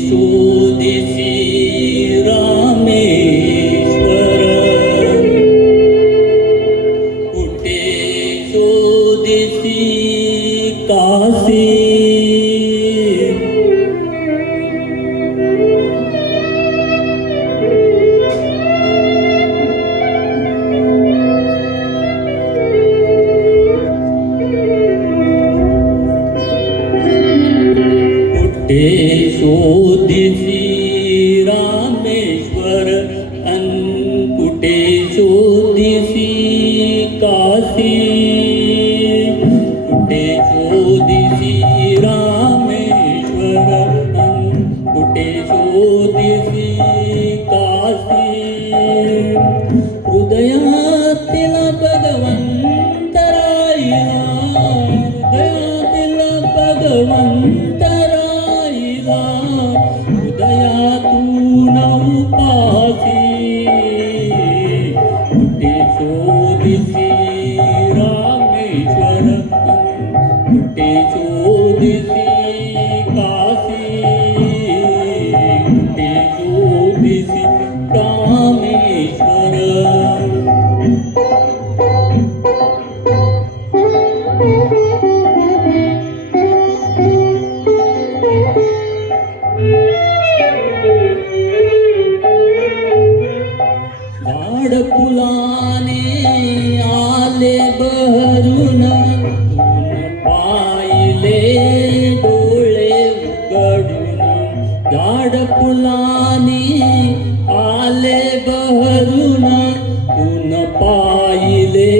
शोधिसी रामेश्वर, कुठे शोधिसी काशी, कुठे शोधिसी रामेश्वर, कुठे शोधिसी काशी, कुठे शोधिसी रामेश्वर, कुठे शोधिसी काशी, हृदयातील भगवंत राहिला, हृदयातील भगवंत राहिला, हृदयातून उपासी, कुठे शोधिसी रामेश्वर, कुठे शोधिसी काशी, कुठे शोधिसी रामेश्वर. झाड फुलाने आले बहरून, तून पाहिले डोळे उघडून, झाड फुलाने आले बहरून, तून पाहिले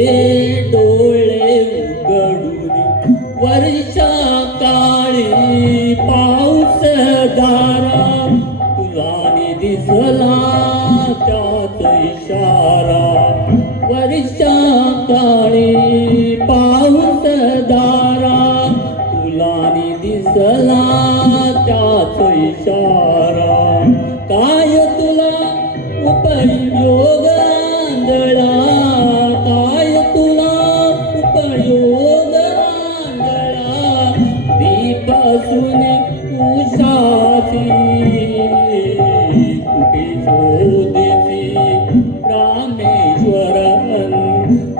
डोळे उघडून, वर्षा काळी पाऊस दारा, तुलाने दिसला त्याच इशारा, वर्षा काळी पाऊस दारा, तुलाने दिसला त्याच इशारा, काय तुला उपयोग आंधळा, काय तुला उपयोग आंधळा, दीपासून उषाची, कुठे शोधिसी रामेश्वर,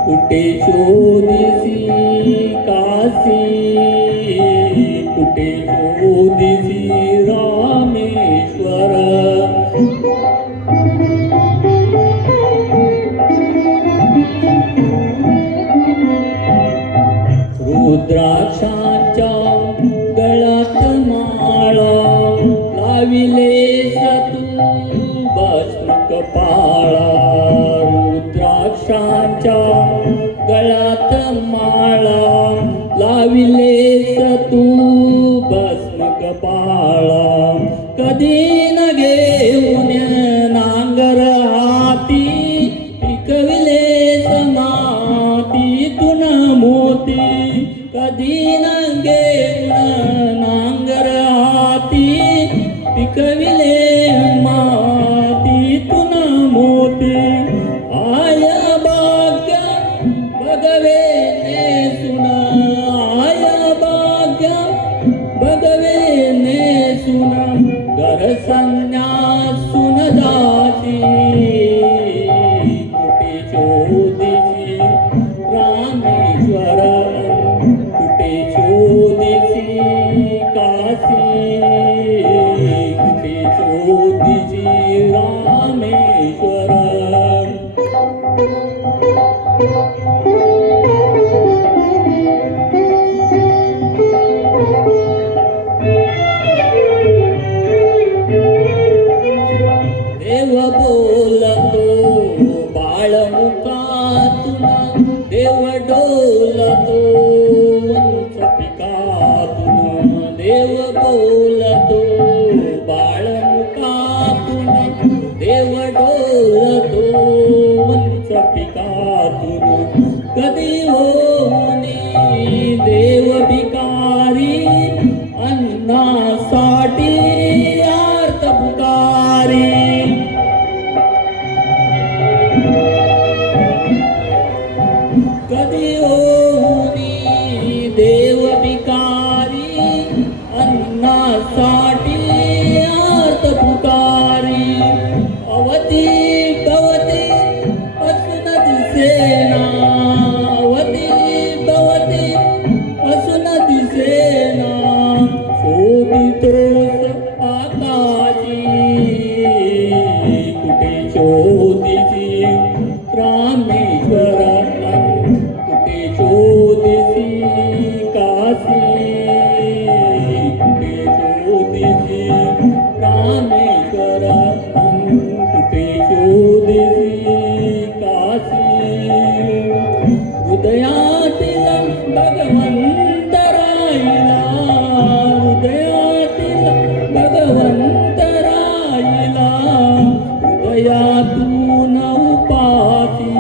कुठे शोधिसी काशी, कुठे शोधिसी रामेश्वर. रुद्राक्षाच्या गळ्यात माळा, लाविलेस तू भस्म कपाळा, रुद्राक्षाच्या गळ्यात माळा, लाविलेस तू भस्म कपाळा, कधी न घेऊन नांगर हाती, पिकविलेस मातीतून मोती, कधी न घेऊन नांगर हाती, पिकविले मातीतून मोती, आया भाग्य भगवे नेसून, आया भाग्य भगवे नेसून, घर संन्यासून जाती, कुठे शोधिसी रामेश्वर, कुठे शोधिसी काशी, कुठे शोधिसी रामेश्वर. देव बोलतो बाळमुखातून, देव डोलतो वंश पिकातून, देव बोलतो बाळमुखातून, देव डोलतो वंश पिकातून, कधी होनी देव भिकारी, अन्नासाठी आर्त पुकारी, कधी होनी देव भिकारी, अन्नासाठी हृदयातील भगवंत राहिला, हृदयातील भगवंत राहिला, हृदयातून उपासी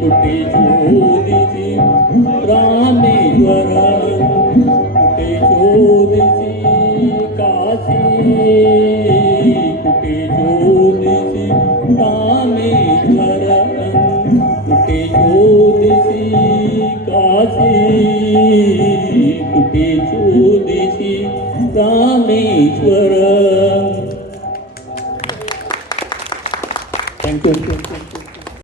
कुठे शोधिसी रामेश्वर, कुठे शोधिसी काशी, कुठे शोधिसी रामेश्वर, कुठे शोधिसी काशी, कुठे शोधिसी रामेश्वर. थँक्यू.